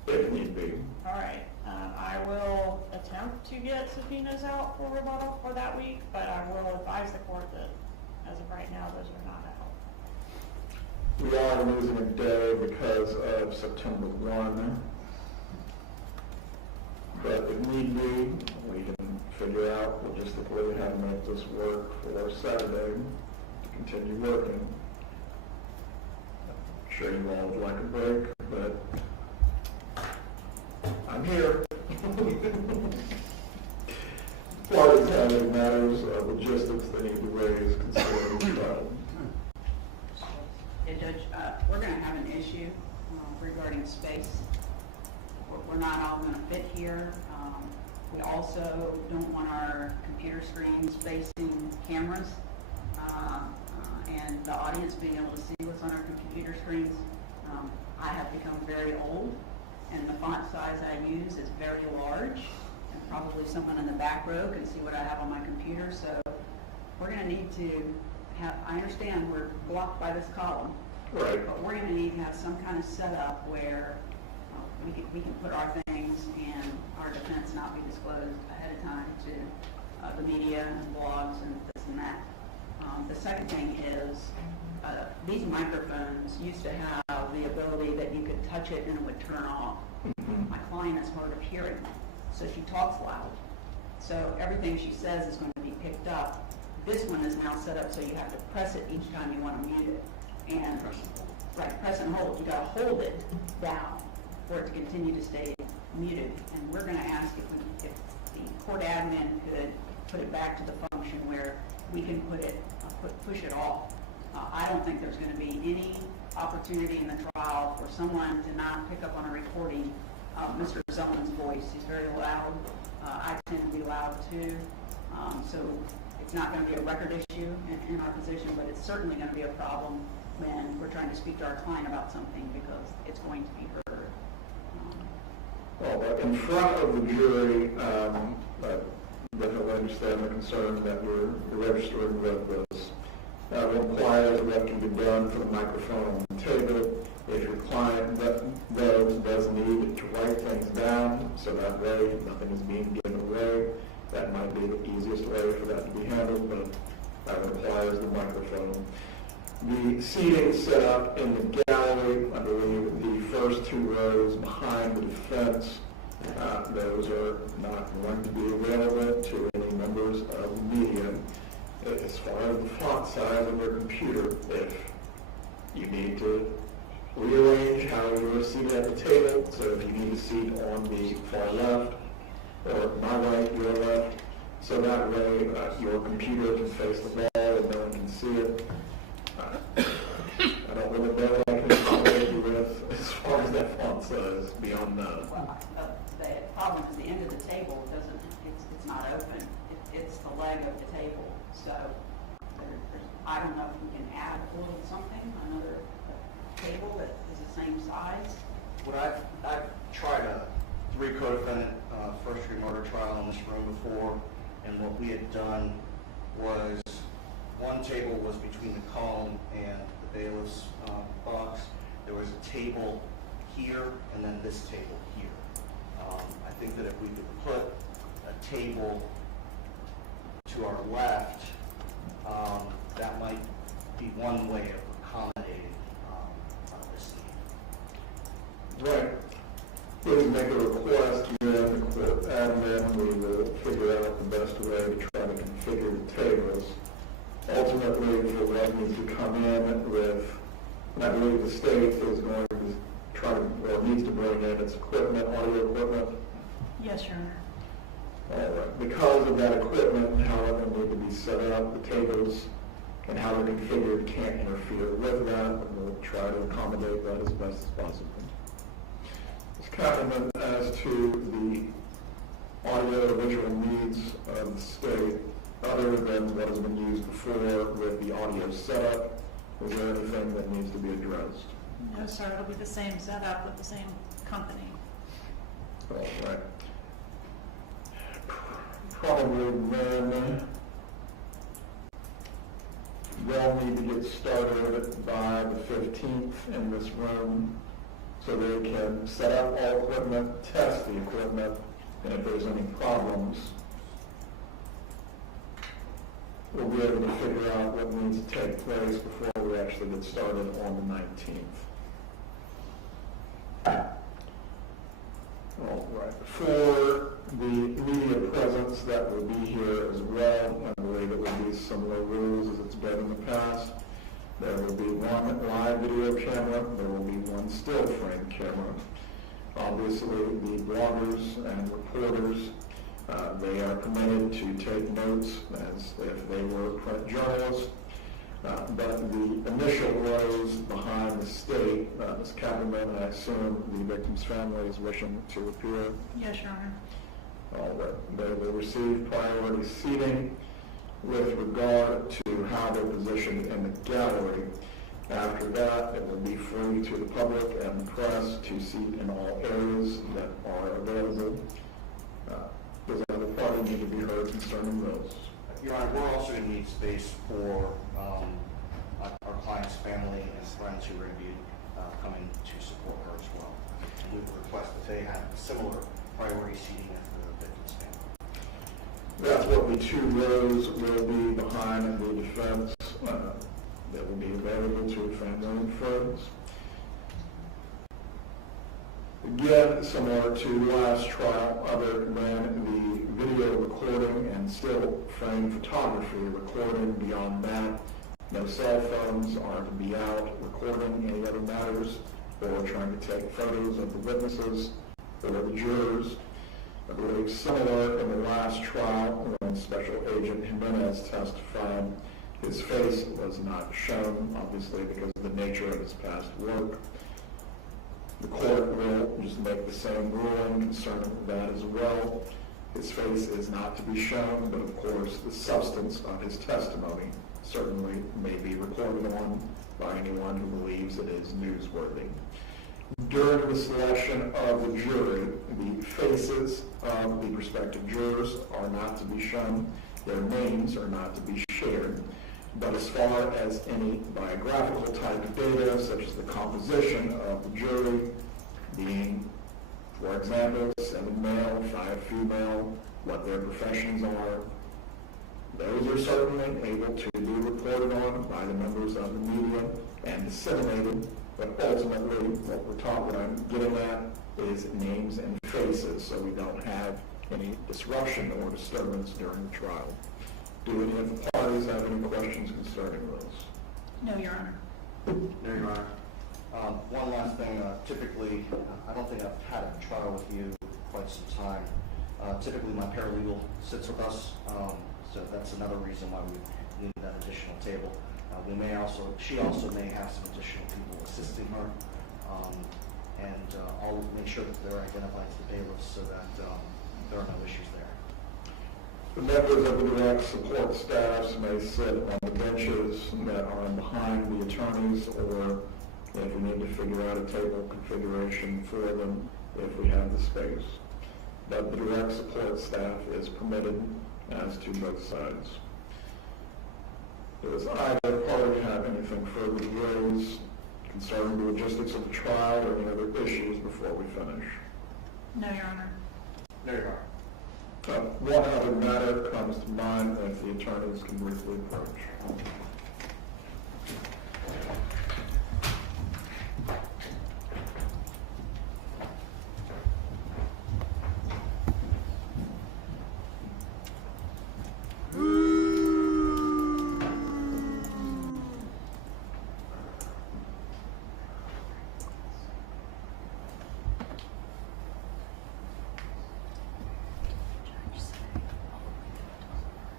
If need be. All right, I will attempt to get subpoenas out for rebuttal for that week, but I will advise the court that as of right now, those are not out. We are losing a day because of September 1. But if need be, we can figure out logistically how to make this work for Saturday to continue working. I'm sure you all would like a break, but I'm here. Parties having matters of logistics they need to raise considering the trial. Yeah, Judge, we're going to have an issue regarding space. We're not all going to fit here. We also don't want our computer screens facing cameras and the audience being able to see what's on our computer screens. I have become very old, and the font size I use is very large, and probably someone in the back row can see what I have on my computer. So we're going to need to have, I understand we're blocked by this column, Right. but we're going to need to have some kind of setup where we can put our things and our defense not be disclosed ahead of time to the media and blogs and this and that. The second thing is, these microphones used to have the ability that you could touch it and it would turn off. My client is hard of hearing, so she talks loud. So everything she says is going to be picked up. This one is now set up so you have to press it each time you want to mute it. And right, press and hold. You got to hold it down for it to continue to stay muted. And we're going to ask if the court admin could put it back to the function where we can push it off. I don't think there's going to be any opportunity in the trial for someone to not pick up on a recording of Mr. Zellman's voice. He's very loud. I tend to be loud too. So it's not going to be a record issue in our position, but it's certainly going to be a problem when we're trying to speak to our client about something because it's going to be heard. Well, in front of the jury, definitely understand the concern that we're registering with this. Requires what can be done for the microphone on the table. If your client does need to write things down, so that way nothing is being given away, that might be the easiest way for that to be handled, but that requires the microphone. The seating set up in the gallery, I believe the first two rows behind the defense, those are not going to be available to any members of the media. As far as the font size of your computer, if you need to rearrange how you're seated at the table, so if you need a seat on the far left, or my right, your left, so that way your computer can face the ball and no one can see it. I don't really know what I can accommodate you with as far as that font size beyond that. Well, the problem is the end of the table it's not open. It's the leg of the table. So I don't know if we can add a little something, another table that is the same size. What I've tried a 3 co-defendant first-degree murder trial in this room before, and what we had done was one table was between the column and the bailiff's box. There was a table here and then this table here. I think that if we could put a table to our left, that might be one way of accommodating this need. Right. Please make a request here in the court admin. We will figure out the best way to try to configure the tables. Ultimately, for what needs to come in with, and I believe the state is going to try to, well, needs to bring in its equipment, audio equipment. Yes, Your Honor. All right. Because of that equipment, how it will need to be set up, the tables, and how they're configured can't interfere with that, and we'll try to accommodate that as best as possible. This comment as to the audio-visual needs of the state, other than what has been used before with the audio setup, is there anything that needs to be addressed? No, sir. It'll be the same setup with the same company. All right. Probably then they'll need to get started by the 15th in this room so they can set up all equipment, test the equipment, and if there's any problems, we'll be able to figure out what needs to take place before we actually get started on the 19th. All right. For the media presence that will be here as well, I believe it will be similar rules as it's been in the past. There will be one live video camera. There will be one still frame camera. Obviously, the bloggers and reporters, they are permitted to take notes as if they were print journalists. But the initial rows behind the state, Ms. Kappelman, I assume the victim's family is wishing to appear. Yes, Your Honor. All right. They will receive priority seating with regard to how they're positioned in the gallery. After that, it will be free to the public and the press to seat in all areas that are available. Does other party need to be heard concerning those? Your Honor, we're also going to need space for our client's family and friends who are going to be coming to support her as well. We would request that they have similar priority seating as the victim's family. That's what the 2 rows will be behind the defense that will be available to family and friends. Again, similar to last trial, other than the video recording and still frame photography recording, beyond that, no cell phones are to be out recording any other matters or trying to take photos of the witnesses or the jurors. I believe similar in the last trial when Special Agent Jimenez testified, his face was not shown, obviously because of the nature of his past work. The court will just make the same ruling concerning that as well. His face is not to be shown, but of course the substance of his testimony certainly may be recorded on by anyone who believes it is newsworthy. During the selection of the jury, the faces of the prospective jurors are not to be shown. Their names are not to be shared. But as far as any biographical type of data, such as the composition of the jury, being, for example, 7 male, 5 female, what their professions are, those are certainly able to be reported on by the members of the media and disseminated. But ultimately, what I'm getting at is names and faces, so we don't have any disruption or disturbance during the trial. Do any of the parties have any questions concerning those? No, Your Honor. No, Your Honor. One last thing. Typically, I don't think I've had a trial with you in quite some time. Typically, my paralegal sits with us, so that's another reason why we need that additional table. She also may have some additional people assisting her, and I'll make sure that they're identified to the bailiffs so that there are no issues there. The members of the direct support staffs may sit on the benches that are behind the attorneys, or if we need to figure out a table configuration for them, if we have the space. But the direct support staff is permitted as to both sides. Does either party have anything further to raise concerning the logistics of the trial or any other issues before we finish? No, Your Honor. No, Your Honor. One other matter comes to mind if the attorneys can briefly approach.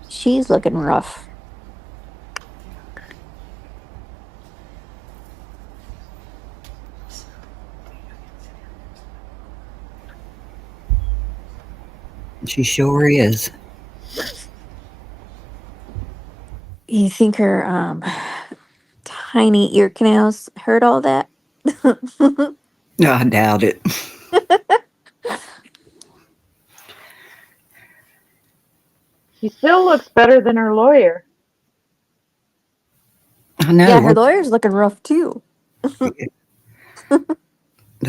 She's looking rough. She sure is. You think her tiny ear canals hurt all that? No, I doubt it. She still looks better than her lawyer. I know. Yeah, her lawyer's looking rough too. They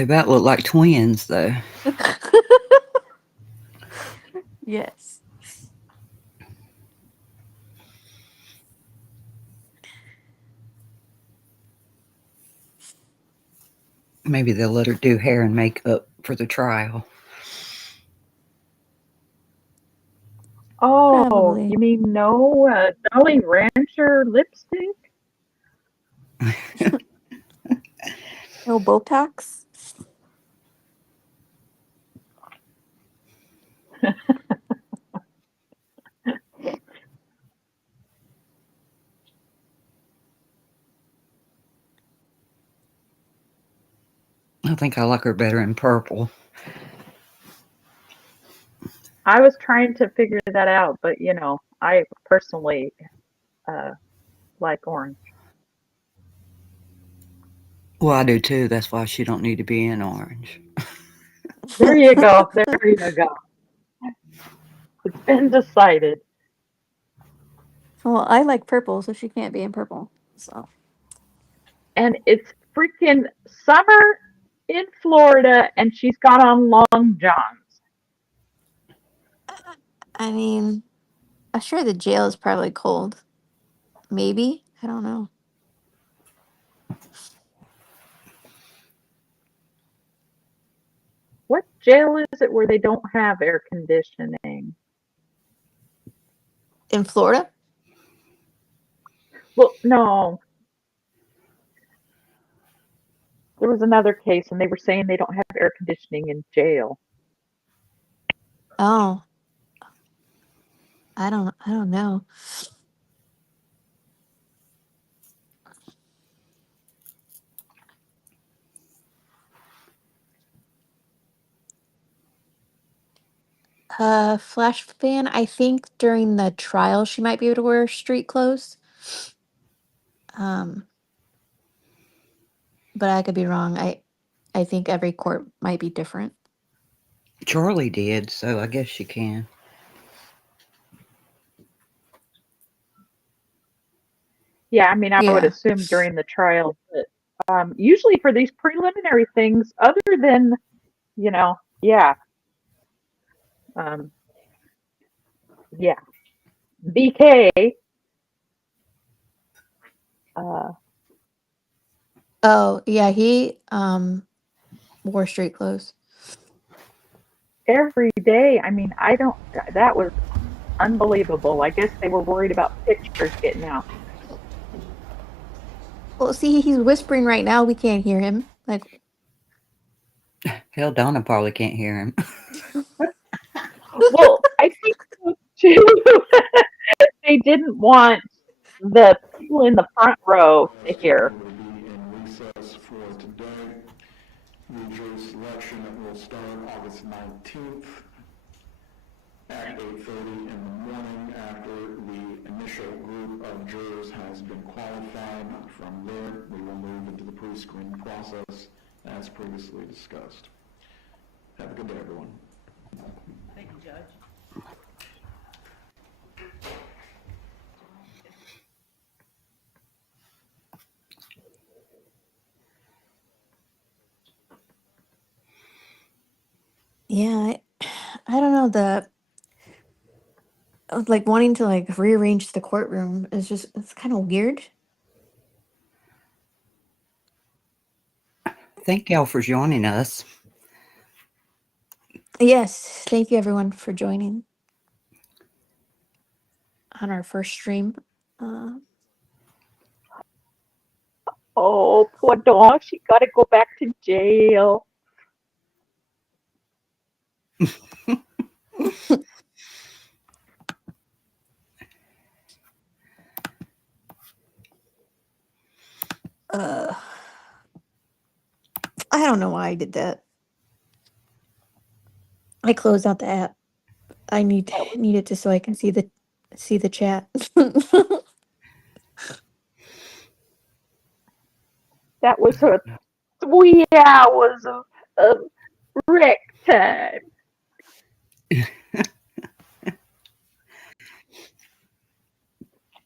about look like twins, though. Yes. Maybe they'll let her do hair and makeup for the trial. Oh, Probably. you mean no Jolly Rancher lipstick? No Botox? I think I like her better in purple. I was trying to figure that out, but I personally like orange. Well, I do too. That's why she don't need to be in orange. There you go. There you go. It's been decided. Well, I like purple, so she can't be in purple. So. And it's freaking summer in Florida, and she's got on long johns. I mean, I'm sure the jail is probably cold. Maybe. I don't know. What jail is it where they don't have air conditioning? In Florida? Well, no. There was another case, and they were saying they don't have air conditioning in jail. Oh. I don't know. Flash fan, I think during the trial she might be able to wear street clothes. But I could be wrong. I think every court might be different. Charlie did, so I guess she can. Yeah, I mean, I would Yeah. assume during the trial, but usually for these preliminary things, other than, yeah, yeah, BK, Oh, yeah, he wore street clothes. every day. I mean, that was unbelievable. I guess they were worried about pictures getting out. Well, see, he's whispering right now. We can't hear him. Like, Hell, Donna probably can't hear him. Well, I think so too. They didn't want the people in the front row to hear. Will be in recess for today. The jury selection will start August 19th at 8:30 in the morning after the initial group of jurors has been qualified. From there, we will move into the pre-screening process as previously discussed. Have a good day, everyone. Thank you, Judge. yeah, I don't know. Like wanting to like rearrange the courtroom is it's kind of weird. Thank y'all for joining us. Yes, thank you everyone for joining on our first stream. Oh, poor dog. She got to go back to jail. I don't know why I did that. I closed out the app. I needed to so I can see the chat. That was her 3 hours of rec time.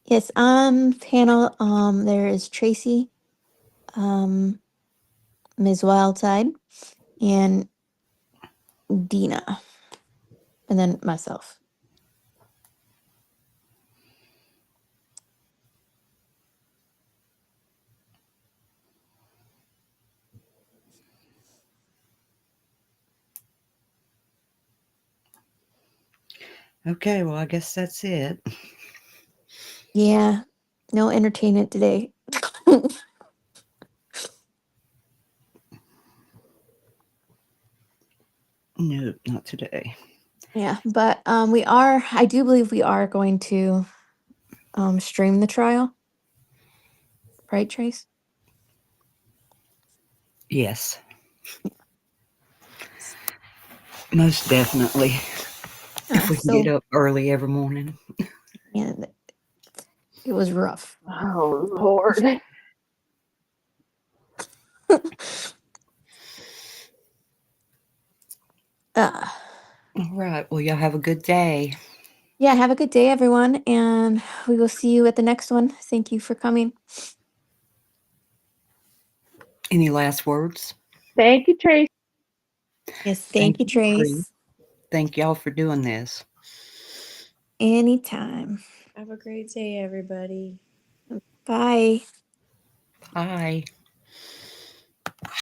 Yes, panel, there is Tracy, Ms. Wildside, and Dina, and then myself. Okay, well, I guess that's it. Yeah, no entertainment today. No, not today. Yeah, but I do believe we are going to stream the trial. Right, Trace? Yes. Most definitely. If we can get up early every morning. And it was rough. Oh, Lord. Uh, All right. Well, y'all have a good day. yeah, have a good day, everyone, and we will see you at the next one. Thank you for coming. Any last words? Thank you, Tracy. Yes, thank you, Bree. Trace. Thank y'all for doing this. Anytime. Have a great day, everybody. Bye. Bye.